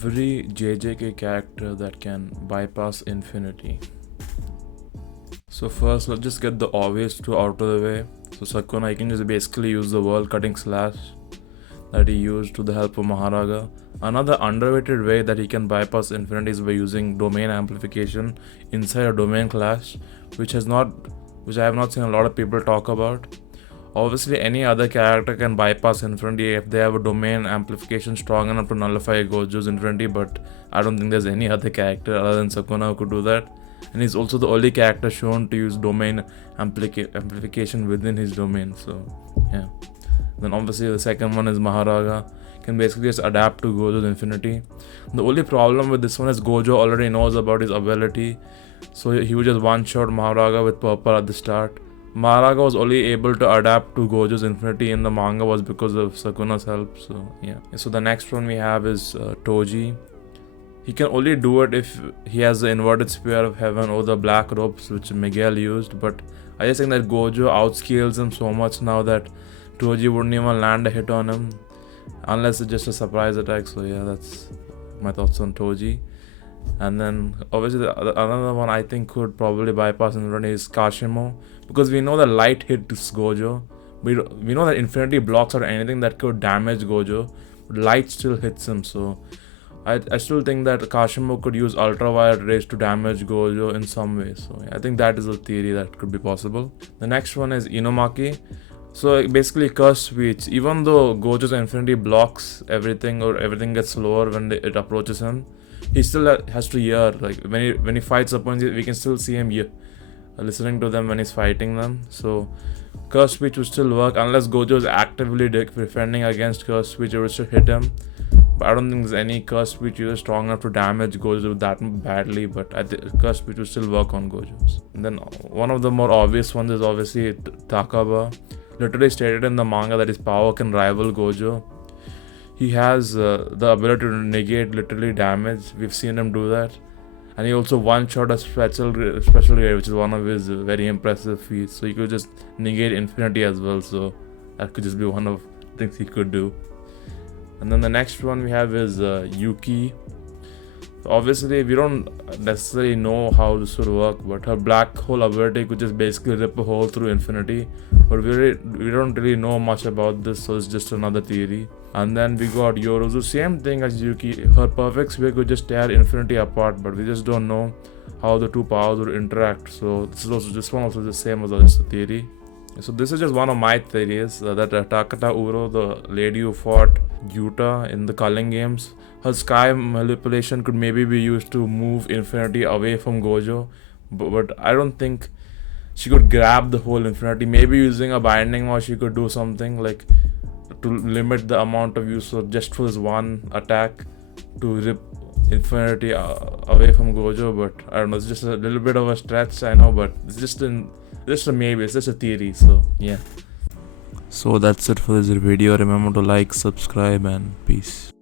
Every JJK character that can bypass infinity. So first, let's just get the obvious two out of the way. So Sakuna, he can just basically use the world cutting slash that he used to the help of Maharaga. Another underrated way that he can bypass infinity is by using domain amplification inside a domain clash, which I have not seen a lot of people talk about. Obviously, any other character can bypass infinity if they have a domain amplification strong enough to nullify Gojo's infinity, but I don't think there's any other character other than Sakuna who could do that. And he's also the only character shown to use domain amplification within his domain, so yeah. Then obviously the second one is Maharaga. Can basically just adapt to Gojo's infinity. The only problem with this one is Gojo already knows about his ability, so he would just one-shot Maharaga with purple at the start. Maharaga was only able to adapt to Gojo's infinity in the manga was because of Sakuna's help, so yeah. So the next one we have is Toji. He can only do it if he has the inverted spear of heaven or the black ropes which Miguel used, but I just think that Gojo outscales him so much now that Toji wouldn't even land a hit on him unless it's just a surprise attack. So yeah, that's my thoughts on Toji. And then obviously another one I think could probably bypass infinity is Kashimo, because we know that light hits Gojo. We know that infinity blocks or anything that could damage Gojo, but light still hits him. So I still think that Kashimo could use ultraviolet rays to damage Gojo in some way. So yeah, I think that is a theory that could be possible. The next one is Inumaki. So basically curse speech. Even though Gojo's infinity blocks everything or everything gets slower when it approaches him, he still has to hear. Like when he fights opponents, we can still see him listening to them when he's fighting them. So curse speech will still work unless Gojo is actively defending against curse speech, it will still hit him. But I don't think there's any curse speech is strong enough to damage Gojo that badly, but I think curse speech will still work on Gojo's. And then one of the more obvious ones is obviously Takaba. Literally stated in the manga that his power can rival Gojo. He has the ability to negate literally damage. We've seen him do that. And he also one-shot a special grade, which is one of his very impressive feats. So he could just negate infinity as well. So that could just be one of the things he could do. And then the next one we have is Yuki. Obviously, we don't necessarily know how this would work, but her black hole ability could just basically rip a hole through infinity. But we don't really know much about this, so it's just another theory. And then we got Yorozu, same thing as Yuki. Her perfect spear could just tear infinity apart, but we just don't know how the two powers would interact. So this one also the same as just a theory. So this is just one of my theories that Takata Uro, the lady who fought Yuta in the Culling games, her sky manipulation could maybe be used to move infinity away from Gojo, but I don't think she could grab the whole infinity. Maybe using a binding or she could do something like to limit the amount of use of just for this one attack to rip infinity away from Gojo, but I don't know, it's just a little bit of a stretch, I know, but it's just a maybe, it's just a theory, so yeah. So that's it for this video. Remember to like, subscribe, and peace.